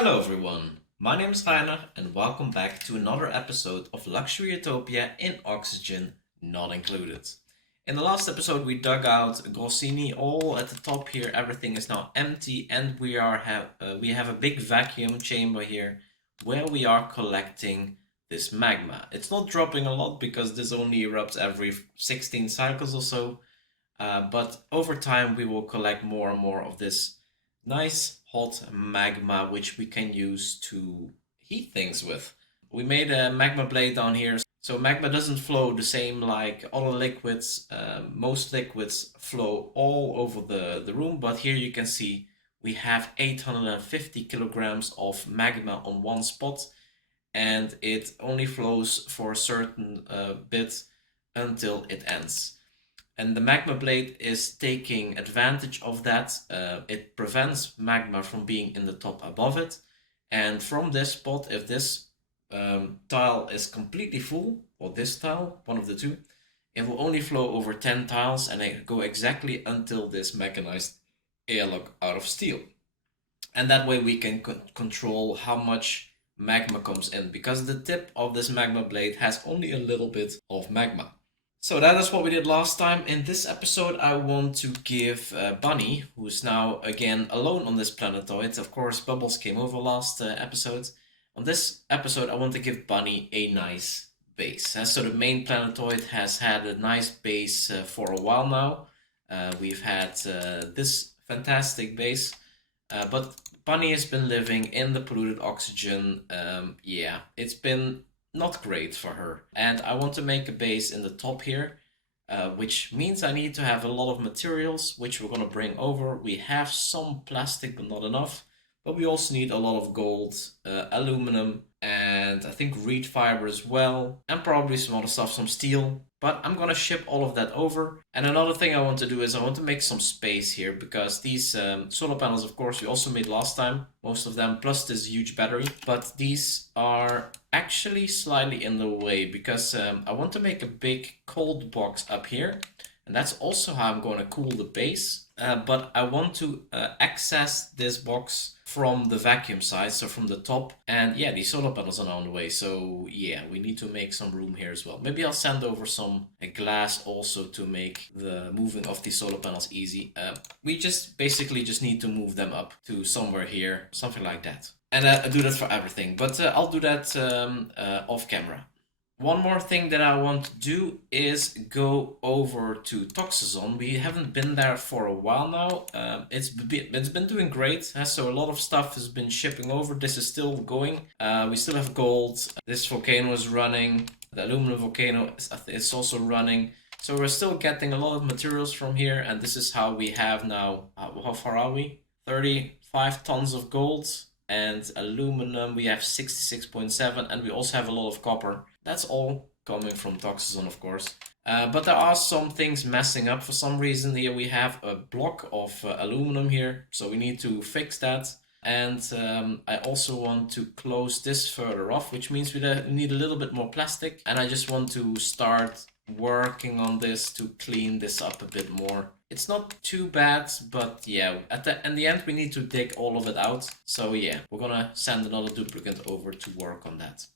Hello everyone, my name is Rainer and welcome back to another episode of Luxury Utopia in Oxygen Not Included. In the last episode we dug out Grossini all at the top here, everything is now empty and we have a big vacuum chamber here where we are collecting this magma. It's not dropping a lot because this only erupts every 16 cycles or so, but over time we will collect more and more of this nice hot magma which we can use to heat things with. We made a magma blade down here, so magma doesn't flow the same like other liquids. Most liquids flow all over the room, but here you can see we have 850 kilograms of magma on one spot, and it only flows for a certain bit until it ends. And the magma blade is taking advantage of that. It prevents magma from being in the top above it. And from this spot, if this tile is completely full, or this tile, one of the two, it will only flow over 10 tiles and it go exactly until this mechanized airlock out of steel. And that way we can control how much magma comes in, because the tip of this magma blade has only a little bit of magma. So that is what we did last time. In this episode I want to give Bunny, who's now again alone on this planetoid. Of course Bubbles came over last episode. On this episode I want to give Bunny a nice base. So the main planetoid has had a nice base for a while now. We've had this fantastic base, but Bunny has been living in the polluted oxygen. Yeah, it's been not great for her. And I want to make a base in the top here, which means I need to have a lot of materials, which we're going to bring over. We have some plastic, but not enough. But we also need a lot of gold, aluminum, and I think reed fiber as well, and probably some other stuff, some steel. But I'm gonna ship all of that over. And another thing I want to do is I want to make some space here, because these solar panels, of course, we also made last time, most of them, plus this huge battery. But these are actually slightly in the way, because I want to make a big cold box up here. And that's also how I'm going to cool the base. But I want to access this box from the vacuum side, so from the top. And yeah, these solar panels are now on the way. So yeah, we need to make some room here as well. Maybe I'll send over some glass also to make the moving of these solar panels easy. We just basically just need to move them up to somewhere here, something like that. And I do that for everything, but I'll do that off camera. One more thing that I want to do is go over to Toxazon. We haven't been there for a while now. It's been doing great, so a lot of stuff has been shipping over. This is still going. We still have gold. This volcano is running. The aluminum volcano is also running. So we're still getting a lot of materials from here, and this is how we have now, how far are we? 35 tons of gold, and aluminum we have 66.7, and we also have a lot of copper. That's all coming from Toxazon, of course. But there are some things messing up for some reason. Here we have a block of aluminum here, so we need to fix that. And I also want to close this further off, which means we need a little bit more plastic. And I just want to start working on this to clean this up a bit more. It's not too bad, but yeah, in the end we need to dig all of it out. So yeah, we're gonna send another duplicate over to work on that.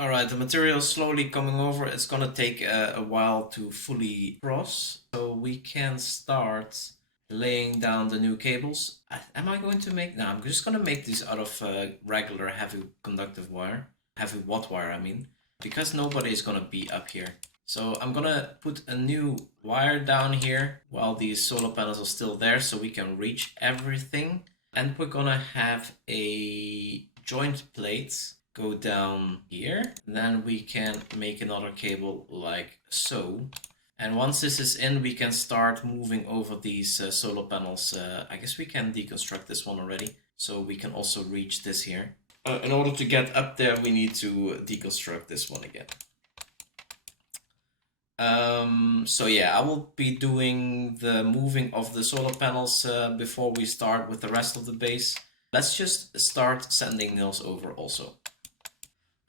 Alright, the material is slowly coming over. It's gonna take a while to fully cross, so we can start laying down the new cables. Am I going to make... No, I'm just gonna make these out of regular heavy conductive wire. Heavy watt wire, I mean. Because nobody is gonna be up here. So I'm gonna put a new wire down here while these solar panels are still there, so we can reach everything. And we're gonna have a joint plate go down here. Then we can make another cable like so. And once this is in, we can start moving over these solar panels. I guess we can deconstruct this one already, so we can also reach this here. In order to get up there, we need to deconstruct this one again. So yeah, I will be doing the moving of the solar panels before we start with the rest of the base. Let's just start sending nails over also.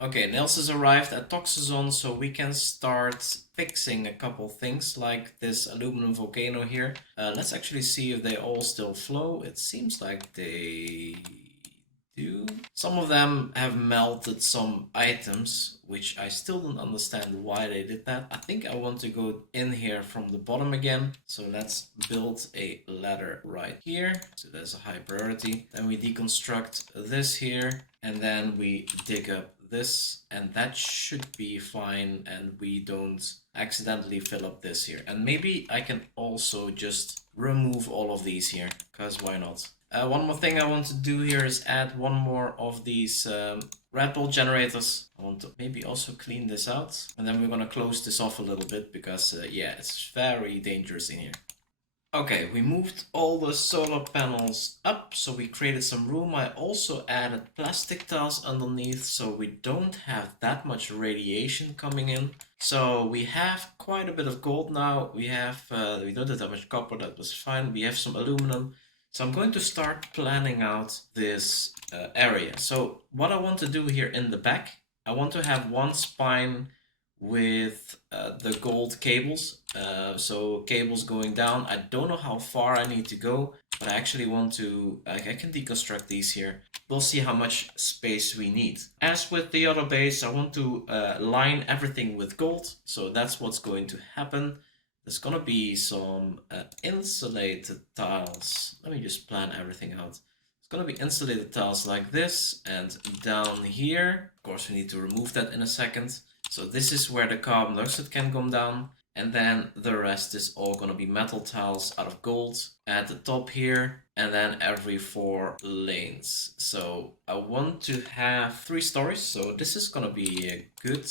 Okay, Nels has arrived at Toxazon, so we can start fixing a couple things like this aluminum volcano here. Let's actually see if they all still flow. It seems like they do. Some of them have melted some items, which I still don't understand why they did that. I think I want to go in here from the bottom again. So let's build a ladder right here. So there's a high priority. Then we deconstruct this here, and then we dig up this, and that should be fine, and we don't accidentally fill up this here. And maybe I can also just remove all of these here, because why not? One more thing I want to do here is add one more of these red bolt generators. I want to maybe also clean this out, and then we're gonna close this off a little bit because yeah, it's very dangerous in here. Okay, we moved all the solar panels up, so we created some room. I also added plastic tiles underneath, so we don't have that much radiation coming in. So we have quite a bit of gold now. We don't have that much copper, that was fine. We have some aluminum. So I'm going to start planning out this area. So what I want to do here in the back, I want to have one spine with the gold cables. So cables going down. I don't know how far I need to go, but I actually want to, I can deconstruct these here. We'll see how much space we need. As with the other base, I want to line everything with gold. So that's what's going to happen. There's gonna be some insulated tiles. Let me just plan everything out. It's gonna be insulated tiles like this, and down here, of course we need to remove that in a second. So this is where the carbon dioxide can come down, and then the rest is all gonna be metal tiles out of gold at the top here, and then every 4 lanes. So I want to have 3 stories, so this is gonna be good.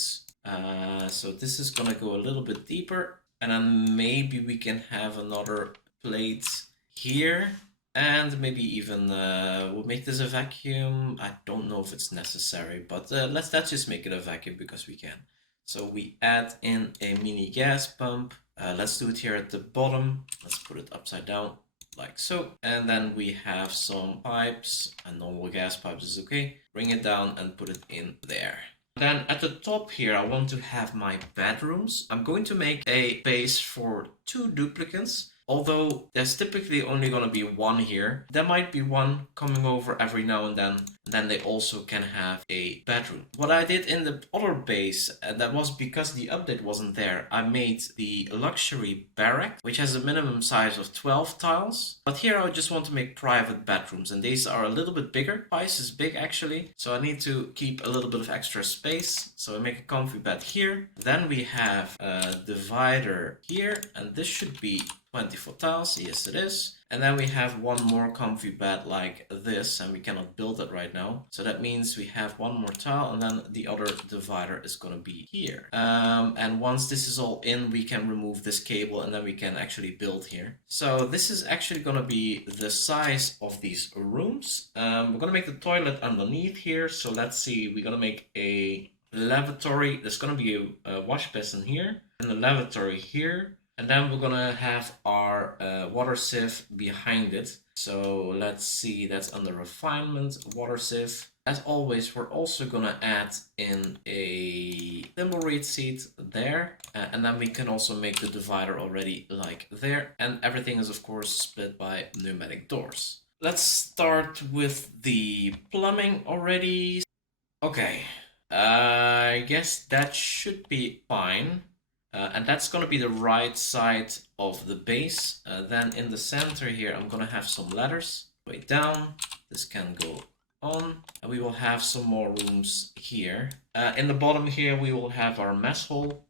So this is gonna go a little bit deeper. And then maybe we can have another plate here, and maybe even we'll make this a vacuum. I don't know if it's necessary, but let's just make it a vacuum because we can. So we add in a mini gas pump. Let's do it here at the bottom. Let's put it upside down like so. And then we have some pipes. A normal gas pipes is okay. Bring it down and put it in there. Then at the top here, I want to have my bedrooms. I'm going to make a base for 2 duplicates. Although there's typically only going to be 1 here. There might be 1 coming over every now and then they also can have a bedroom. What I did in the other base, that was because the update wasn't there, I made the luxury barrack, which has a minimum size of 12 tiles. But here I just want to make private bedrooms, and these are a little bit bigger. Twice as big actually, so I need to keep a little bit of extra space. So I make a comfy bed here. Then we have a divider here, and this should be 24 tiles, yes it is. And then we have 1 more comfy bed like this, and we cannot build it right now. So that means we have 1 more tile, and then the other divider is gonna be here. And once this is all in, we can remove this cable, and then we can actually build here. So this is actually gonna be the size of these rooms. We're gonna make the toilet underneath here. So let's see, we're gonna make a lavatory. There's gonna be a wash basin here, and a lavatory here. And then we're gonna have our water sieve behind it. So let's see, that's under refinement, water sieve. As always, we're also gonna add in a thimbleweed seed there. And then we can also make the divider already like there. And everything is of course split by pneumatic doors. Let's start with the plumbing already. Okay, I guess that should be fine. And that's going to be the right side of the base. Then in the center here, I'm going to have some ladders way down. This can go on. And we will have some more rooms here. In the bottom here, we will have our mess hall.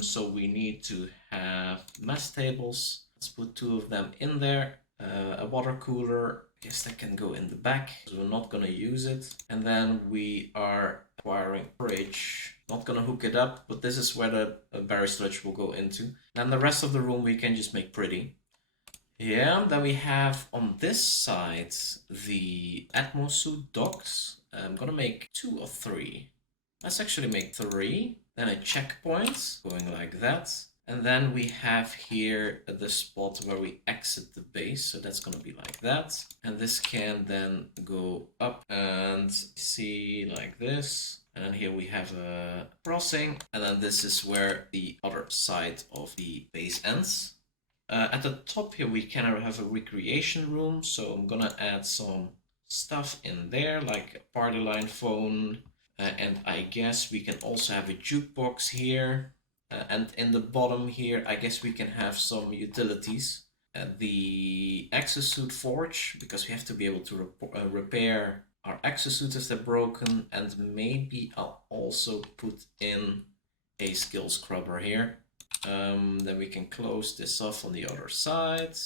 So we need to have mess tables. Let's put 2 of them in there. A water cooler. I guess that can go in the back. So we're not going to use it. And then we are acquiring fridge. Not gonna hook it up, but this is where the berry sludge will go into. And the rest of the room we can just make pretty. Yeah, then we have on this side the Atmosuit docks. I'm gonna make 2 or 3. Let's actually make 3. Then a checkpoint going like that. And then we have here the spot where we exit the base. So that's gonna be like that. And this can then go up and see like this. And then here we have a crossing, and then this is where the other side of the base ends. At the top here we can have a recreation room, so I'm gonna add some stuff in there, like a party line phone, and I guess we can also have a jukebox here. And in the bottom here, I guess we can have some utilities. The exosuit forge, because we have to be able to repair our exosuits if they're broken, and maybe I'll also put in a skill scrubber here. Then we can close this off on the other side.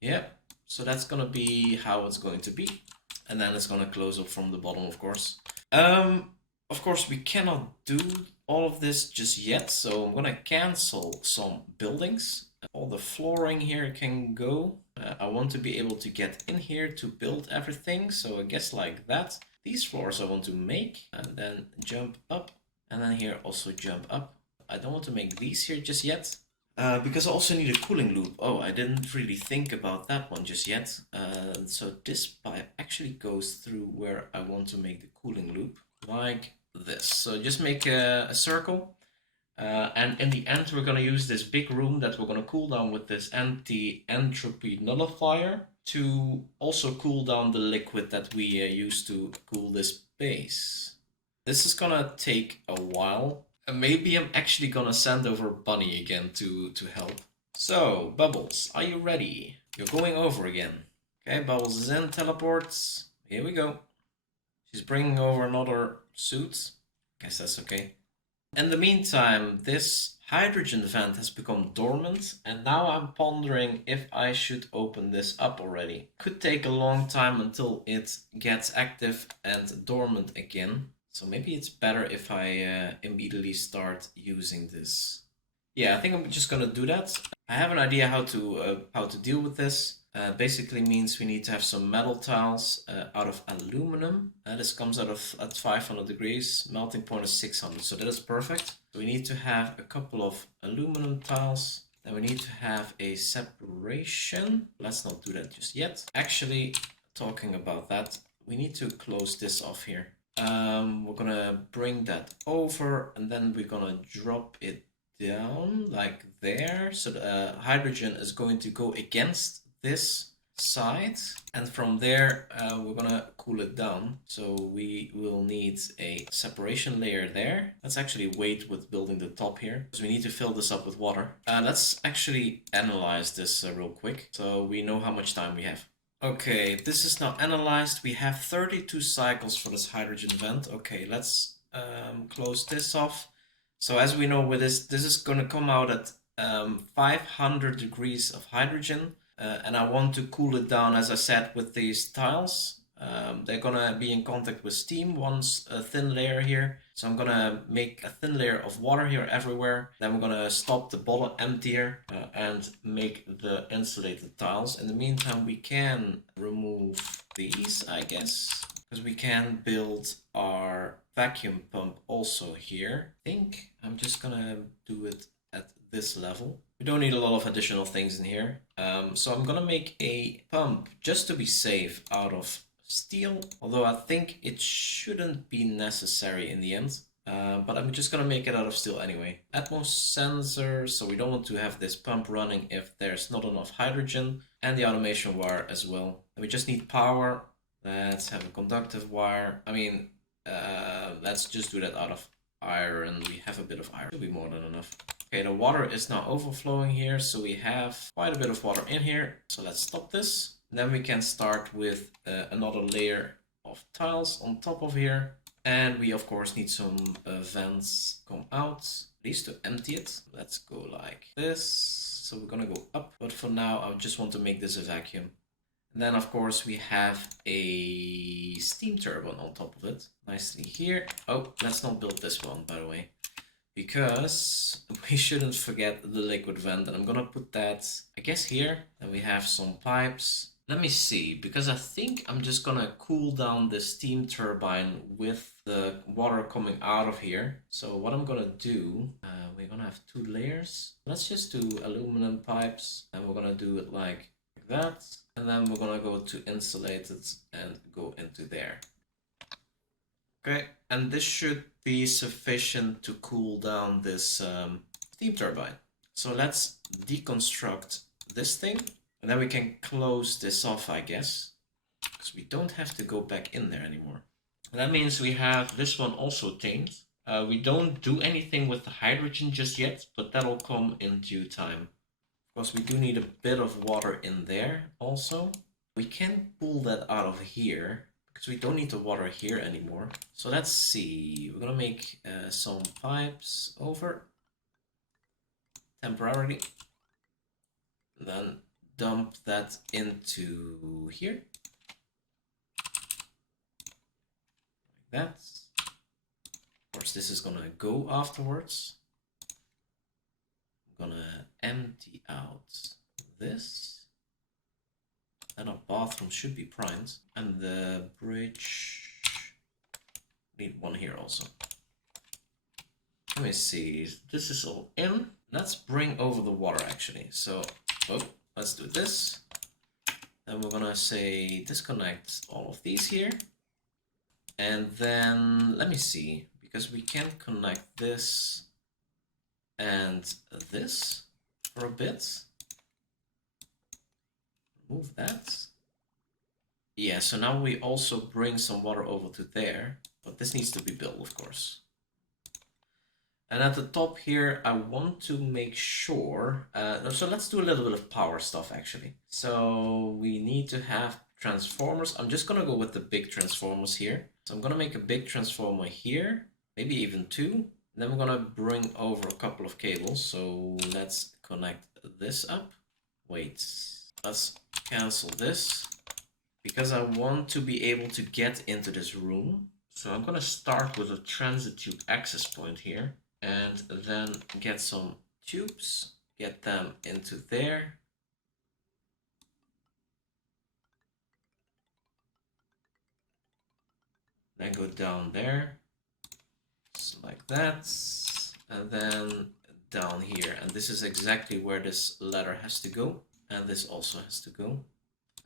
Yep, so that's gonna be how it's going to be. And then it's gonna close up from the bottom, of course. Of course, we cannot do all of this just yet, so I'm gonna cancel some buildings. All the flooring here can go. I want to be able to get in here to build everything, so I guess like that. These floors I want to make, and then jump up, and then here also jump up. I don't want to make these here just yet, because I also need a cooling loop. Oh, I didn't really think about that one just yet. So this pipe actually goes through where I want to make the cooling loop, like this. So just make a circle. And in the end, we're going to use this big room that we're going to cool down with this anti-entropy nullifier to also cool down the liquid that we use to cool this base. This is going to take a while. And maybe I'm actually going to send over Bunny again to help. So, Bubbles, are you ready? You're going over again. Okay, Bubbles is in, teleports. Here we go. She's bringing over another suit. Guess that's okay. In the meantime, this hydrogen vent has become dormant, and now I'm pondering if I should open this up already. Could take a long time until it gets active and dormant again, so maybe it's better if I immediately start using this. Yeah, I think I'm just gonna do that. I have an idea how to deal with this. Basically means we need to have some metal tiles out of aluminum. This comes out of at 500 degrees. Melting point is 600, so that is perfect. So we need to have a couple of aluminum tiles. Then we need to have a separation. Let's not do that just yet. Actually, talking about that, we need to close this off here. We're gonna bring that over, and then we're gonna drop it down like there. So the hydrogen is going to go against this side, and from there we're gonna cool it down. So we will need a separation layer there. Let's actually wait with building the top here, because we need to fill this up with water. Let's actually analyze this real quick, so we know how much time we have. Okay, this is now analyzed. We have 32 cycles for this hydrogen vent. Okay, let's close this off. So as we know with this is gonna come out at 500 degrees of hydrogen. And I want to cool it down, as I said, with these tiles. They're gonna be in contact with steam once a thin layer here. So I'm gonna make a thin layer of water here everywhere. Then we're gonna stop the bottle emptier and make the insulated tiles. In the meantime, we can remove these, I guess, because we can build our vacuum pump also here. I think I'm just gonna do it at this level. We don't need a lot of additional things in here. So I'm gonna make a pump just to be safe out of steel, although I think it shouldn't be necessary in the end. But I'm just gonna make it out of steel anyway. Atmos sensor, so we don't want to have this pump running if there's not enough hydrogen, and the automation wire as well. And we just need power. Let's have a conductive wire. I mean, let's just do that out of iron. We have a bit of iron, should be more than enough. Okay, the water is now overflowing here, so we have quite a bit of water in here. So let's stop this. Then we can start with another layer of tiles on top of here. And we of course need some vents come out, at least to empty it. Let's go like this. So we're gonna go up, but for now I just want to make this a vacuum. And then of course we have a steam turbine on top of it, nicely here. Oh, let's not build this one, by the way, because we shouldn't forget the liquid vent, and I'm gonna put that, I guess, here. Then we have some pipes. Let me see, because I think I'm just gonna cool down the steam turbine with the water coming out of here. So what I'm gonna do, we're gonna have 2 layers. Let's just do aluminum pipes, and we're gonna do it like that. And then we're gonna go to insulated and go into there. Okay, and this should be sufficient to cool down this steam turbine. So let's deconstruct this thing, and then we can close this off, I guess. because we don't have to go back in there anymore. And that means we have this one also tamed. We don't do anything with the hydrogen just yet, but that'll come in due time. Of course, we do need a bit of water in there also. We can pull that out of here because we don't need the water here anymore. So let's see. We're gonna make some pipes over temporarily. Then dump that into here. Like that. Of course, this is gonna go afterwards. I'm gonna empty out this. And our bathroom should be primed. And the bridge, need one here also. Let me see, this is all in. Let's bring over the water actually. So, let's do this. Then we're gonna say disconnect all of these here. And then, let me see, because we can connect this and this for a bit. Move that. Yeah, so now we also bring some water over to there, but this needs to be built, of course. And at the top here, I want to make sure, so let's do a little bit of power stuff actually. So we need to have transformers. I'm just gonna go with the big transformers here. So I'm gonna make a big transformer here, maybe even two. And then we're gonna bring over a couple of cables. So let's connect this up. Wait, let's cancel this because I want to be able to get into this room. So I'm gonna start with a transit tube access point here. And then get some tubes, get them into there. Then go down there, so like that. And then down here. And this is exactly where this ladder has to go. And this also has to go.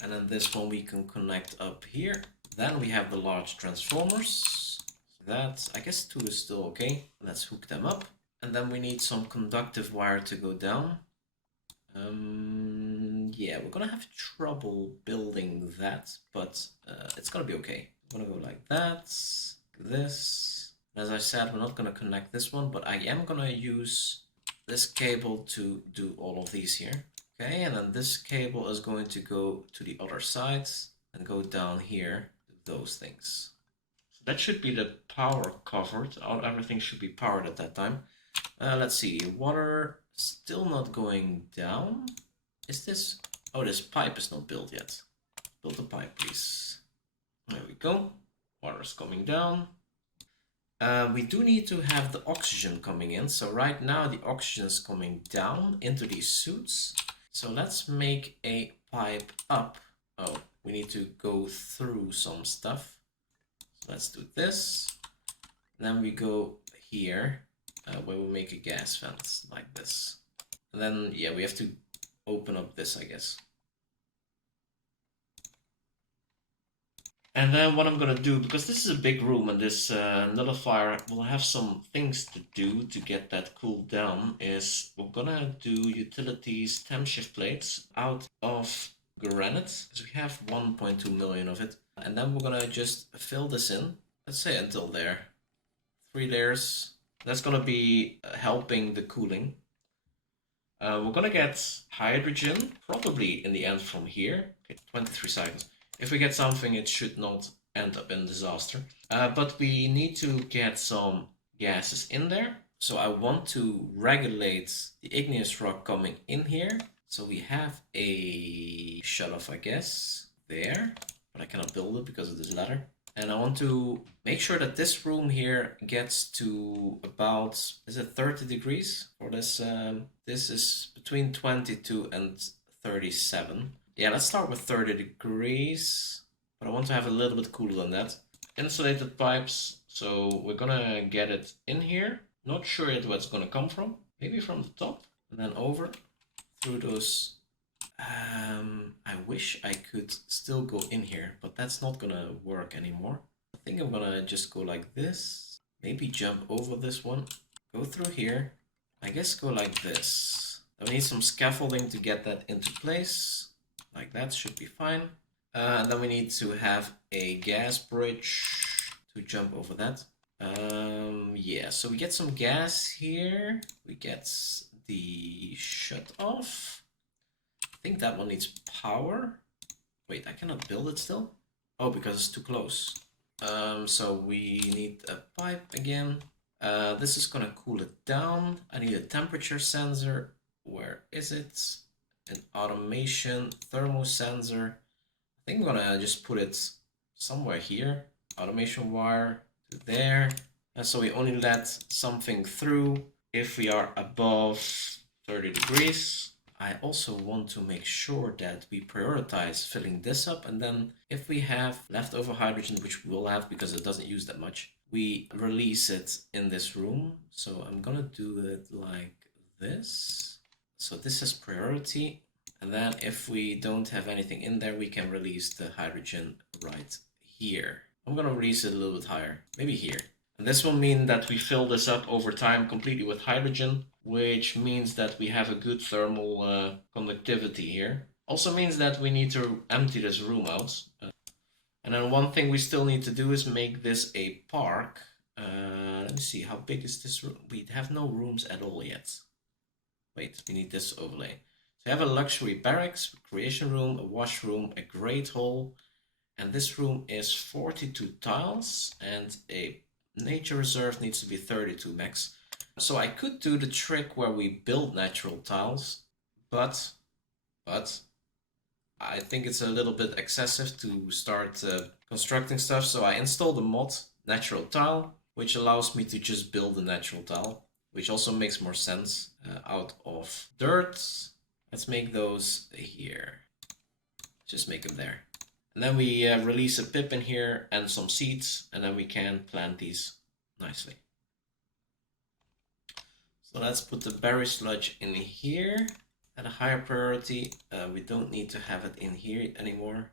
And then this one we can connect up here. Then we have the large transformers. That, I guess 2 is still okay. Let's hook them up. And then we need some conductive wire to go down. Yeah, we're gonna have trouble building that, but it's gonna be okay. I'm gonna go like that, this. As I said, we're not gonna connect this one, but I am gonna use this cable to do all of these here. Okay, and then this cable is going to go to the other side and go down here to those things. That should be the power covered. Everything should be powered at that time. Let's see. Water still not going down. Is this? Oh, this pipe is not built yet. Build the pipe, please. There we go. Water is coming down. We do need to have the oxygen coming in. So right now the oxygen is coming down into these suits. So let's make a pipe up. Oh, we need to go through some stuff. Let's do this. Then we go here, where we make a gas vent like this. And then, yeah, we have to open up this, I guess. And then what I'm gonna do, because this is a big room and this nullifier will have some things to do to get that cooled down, is we're gonna do utilities temp shift plates out of granite, because we have 1.2 million of it. And then we're gonna just fill this in, let's say until there. 3 layers. That's gonna be helping the cooling. We're gonna get hydrogen, probably in the end from here. Okay, 23 seconds. If we get something, it should not end up in disaster. But we need to get some gases in there. So I want to regulate the igneous rock coming in here. So we have a shut-off, I guess, there. But I cannot build it because of this ladder. And I want to make sure that this room here gets to about, is it 30 degrees? For this, this is between 22 and 37. Yeah, let's start with 30 degrees. But I want to have a little bit cooler than that. Insulated pipes, so we're gonna get it in here. Not sure yet where it's gonna come from. Maybe from the top, and then over through those. I wish I could still go in here, but that's not gonna work anymore. I think I'm gonna just go like this. Maybe jump over this one. Go through here. I guess go like this. I need some scaffolding to get that into place. Like that should be fine. And then we need to have a gas bridge to jump over that. Yeah, so we get some gas here. We get the shut off. I think that one needs power. Wait, I cannot build it still? Oh, because it's too close. So we need a pipe again. This is gonna cool it down. I need a temperature sensor. Where is it? An automation thermo sensor. I think I'm gonna just put it somewhere here. Automation wire to there. And so we only let something through if we are above 30 degrees. I also want to make sure that we prioritize filling this up, and then if we have leftover hydrogen, which we will have because it doesn't use that much, we release it in this room. So I'm gonna do it like this. So this is priority, and then if we don't have anything in there, we can release the hydrogen right here. I'm gonna release it a little bit higher, maybe here. And this will mean that we fill this up over time completely with hydrogen, which means that we have a good thermal conductivity here. Also means that we need to empty this room out. And then one thing we still need to do is make this a park. Let me see, how big is this room? We have no rooms at all yet. Wait, we need this overlay. So I have a luxury barracks, creation room, a washroom, a great hall. And this room is 42 tiles, and a nature reserve needs to be 32 max. So I could do the trick where we build natural tiles, but I think it's a little bit excessive to start constructing stuff. So I installed the mod natural tile, which allows me to just build a natural tile, which also makes more sense out of dirt. Let's make those here. Just make them there. And then we release a pip in here and some seeds, and then we can plant these nicely. So let's put the berry sludge in here at a higher priority. We don't need to have it in here anymore.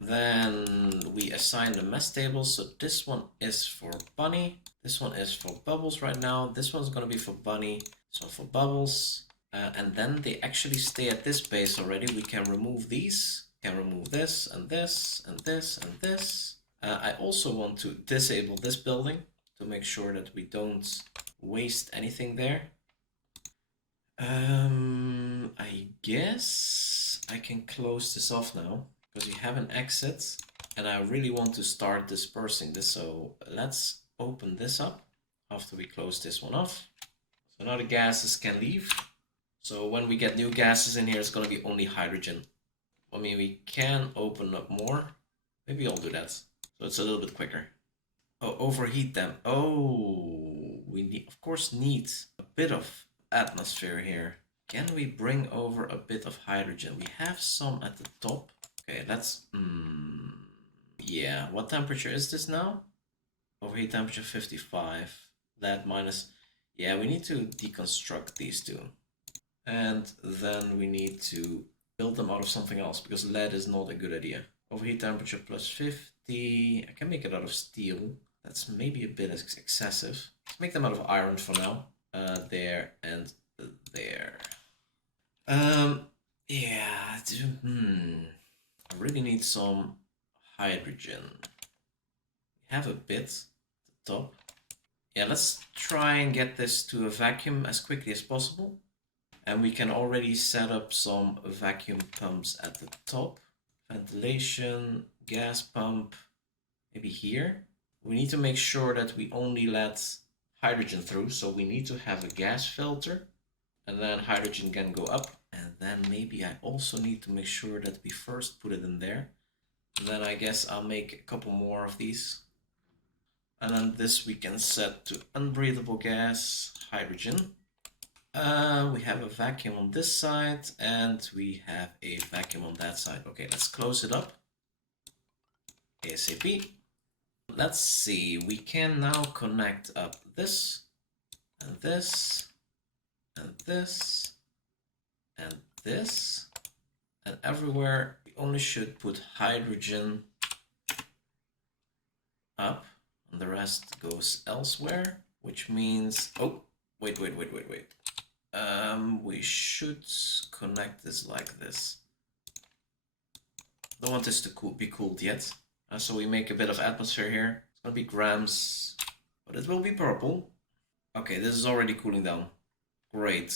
Then we assign the mess table. So this one is for Bunny. This one is for Bubbles right now. This one's going to be for Bunny. So for Bubbles. And then they actually stay at this base already. We can remove these. Can remove this and this and this and this. I also want to disable this building to make sure that we don't waste anything there. I guess I can close this off now because we have an exit and I really want to start dispersing this. So let's open this up after we close this one off. So now the gases can leave. So when we get new gases in here, it's going to be only hydrogen. I mean, we can open up more. Maybe I'll do that. So it's a little bit quicker. Oh, overheat them. Oh, we need, of course, need a bit of atmosphere here. Can we bring over a bit of hydrogen? We have some at the top. Okay, let's... yeah, what temperature is this now? Overheat temperature 55. That minus... Yeah, we need to deconstruct these two. And then we need to build them out of something else because lead is not a good idea. Overheat temperature plus 50. I can make it out of steel. That's maybe a bit excessive. Let's make them out of iron for now. There and there. Yeah. I really need some hydrogen. We have a bit at the top. Yeah, let's try and get this to a vacuum as quickly as possible. And we can already set up some vacuum pumps at the top. Ventilation, gas pump, maybe here. We need to make sure that we only let hydrogen through. So we need to have a gas filter. And then hydrogen can go up. And then maybe I also need to make sure that we first put it in there. And then I guess I'll make a couple more of these. And then this we can set to unbreathable gas, hydrogen. We have a vacuum on this side and we have a vacuum on that side. Okay, let's close it up. ASAP. Let's see, we can now connect up this and this and this and this. And everywhere we only should put hydrogen up and the rest goes elsewhere, which means, oh, wait. We should connect this like this. Don't want this to be cooled yet. So we make a bit of atmosphere here. It's gonna be grams, but it will be purple. Okay, this is already cooling down. Great.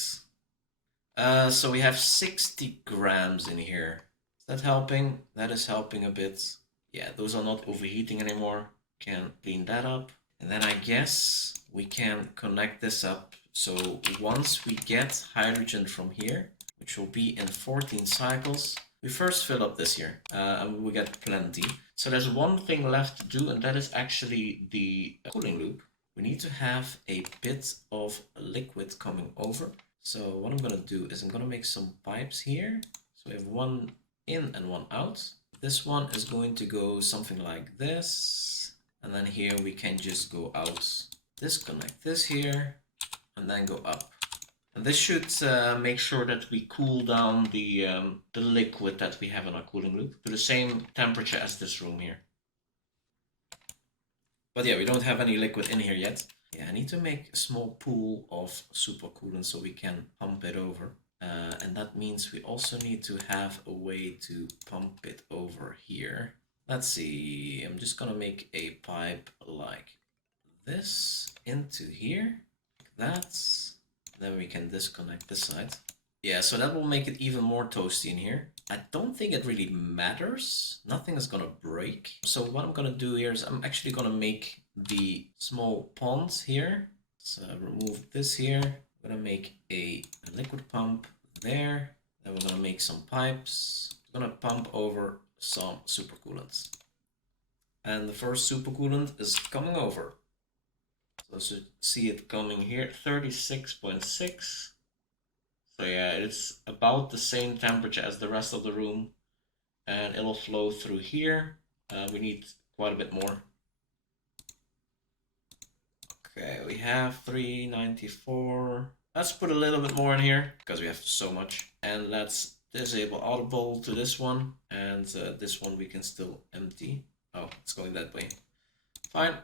So we have 60 grams in here. Is that helping? That is helping a bit. Yeah, those are not overheating anymore. Can clean that up. And then I guess we can connect this up. So once we get hydrogen from here, which will be in 14 cycles, we first fill up this here, and we get plenty. So there's one thing left to do, and that is actually the cooling loop. We need to have a bit of liquid coming over. So what I'm gonna do is I'm gonna make some pipes here. So we have one in and one out. This one is going to go something like this. And then here we can just go out, disconnect this here, and then go up. And this should make sure that we cool down the liquid that we have in our cooling loop to the same temperature as this room here. But yeah, we don't have any liquid in here yet. Yeah, I need to make a small pool of supercoolant so we can pump it over. And that means we also need to have a way to pump it over here. Let's see, I'm just gonna make a pipe like this into here, like that. Then we can disconnect this side. Yeah, so that will make it even more toasty in here. I don't think it really matters. Nothing is gonna break. So what I'm gonna do here is I'm actually gonna make the small ponds here. So remove this here. I'm gonna make a liquid pump there. Then we're gonna make some pipes. I'm gonna pump over some supercoolant. And the first supercoolant is coming over. So you should see it coming here, 36.6. So yeah, it's about the same temperature as the rest of the room. And it'll flow through here. We need quite a bit more. Okay, we have 394. Let's put a little bit more in here because we have so much. And let's disable audible to this one. And this one we can still empty. Oh, it's going that way. Fine.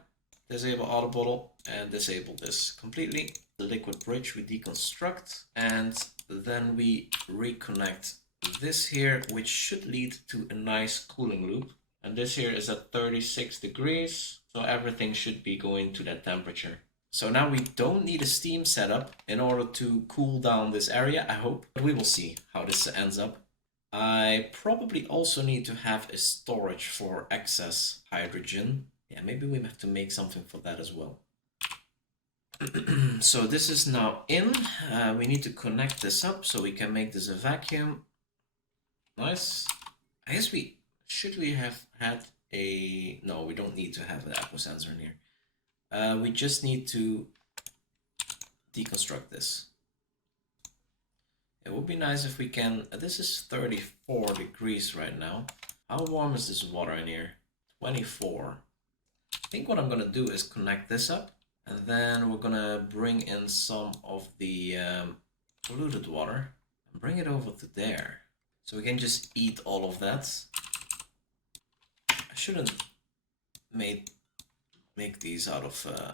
Disable auto bottle and disable this completely. The liquid bridge we deconstruct and then we reconnect this here, which should lead to a nice cooling loop. And this here is at 36 degrees, so everything should be going to that temperature. So now we don't need a steam setup in order to cool down this area, I hope. But we will see how this ends up. I probably also need to have a storage for excess hydrogen. Yeah, maybe we have to make something for that as well. So this is now in. We need to connect this up so we can make this a vacuum. Nice. I guess we have had a... No, we don't need to have an aqua sensor in here. We just need to deconstruct this. It would be nice if we can... This is 34 degrees right now. How warm is this water in here? 24. I think what I'm gonna do is connect this up, and then we're gonna bring in some of the polluted water and bring it over to there. So we can just eat all of that. I shouldn't make these out of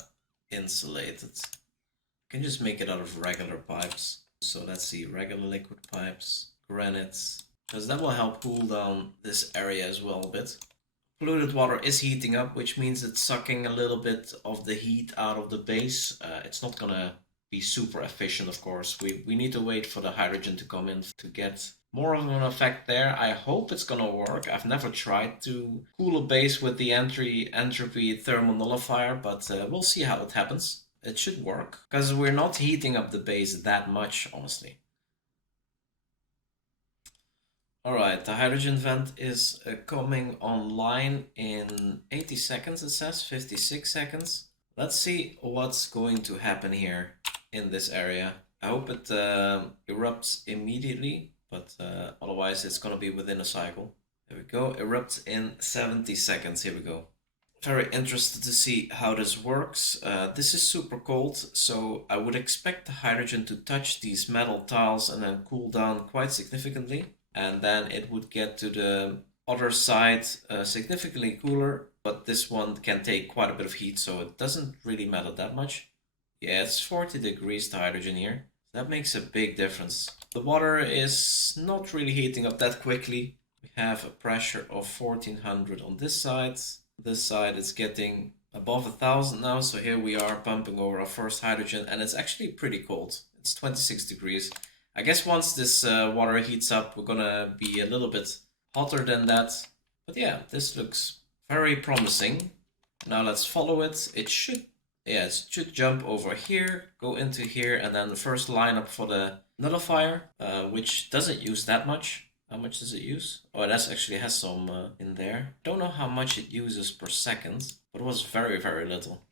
insulated. I can just make it out of regular pipes. So let's see, regular liquid pipes, granite, because that will help cool down this area as well a bit. Polluted water is heating up, which means it's sucking a little bit of the heat out of the base. It's not gonna be super efficient, of course. We need to wait for the hydrogen to come in to get more of an effect there. I hope it's gonna work. I've never tried to cool a base with the entropy thermal nullifier, but we'll see how it happens. It should work, because we're not heating up the base that much, honestly. Alright, the hydrogen vent is coming online in 80 seconds, it says, 56 seconds. Let's see what's going to happen here in this area. I hope it erupts immediately, but otherwise it's going to be within a cycle. There we go, erupts in 70 seconds, here we go. Very interested to see how this works. This is super cold, so I would expect the hydrogen to touch these metal tiles and then cool down quite significantly. And then it would get to the other side significantly cooler, but this one can take quite a bit of heat, so it doesn't really matter that much. Yeah, it's 40 degrees to hydrogen here. That makes a big difference. The water is not really heating up that quickly. We have a pressure of 1400 on this side. This side is getting above 1000 now, so here we are pumping over our first hydrogen, and it's actually pretty cold. It's 26 degrees. I guess once this water heats up, we're gonna be a little bit hotter than that. But yeah, this looks very promising. Now let's follow it. It should jump over here, go into here, and then the first lineup for the nullifier, which doesn't use that much. How much does it use? Oh, it actually has some in there. Don't know how much it uses per second, but it was very, very little.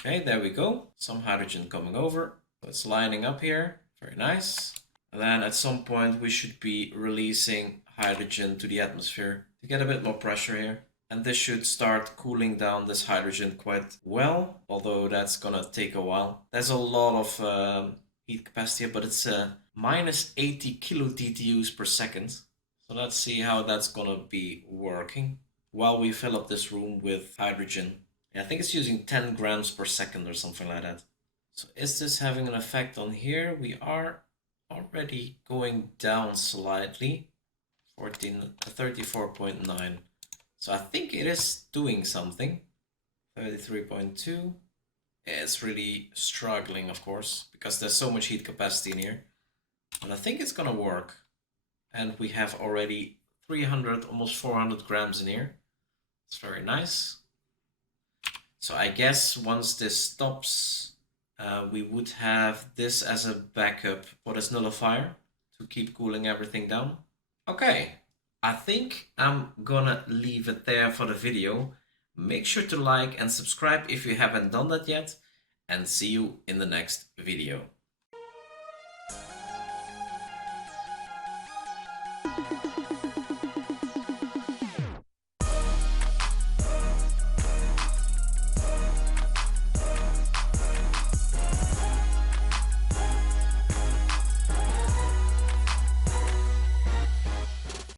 Okay, there we go. Some hydrogen coming over. It's lining up here. Very nice. And then at some point we should be releasing hydrogen to the atmosphere to get a bit more pressure here. And this should start cooling down this hydrogen quite well, although that's gonna take a while. There's a lot of heat capacity here, but it's minus 80 kilodtus per second. So let's see how that's gonna be working while we fill up this room with hydrogen. Yeah, I think it's using 10 grams per second or something like that. So is this having an effect on here? We are already going down slightly, 34.9. So I think it is doing something. 33.2. It's really struggling, of course, because there's so much heat capacity in here. But I think it's gonna work. And we have already 300, almost 400 grams in here. It's very nice. So I guess once this stops, we would have this as a backup for this nullifier to keep cooling everything down. Okay, I think I'm gonna leave it there for the video. Make sure to like and subscribe if you haven't done that yet, and see you in the next video.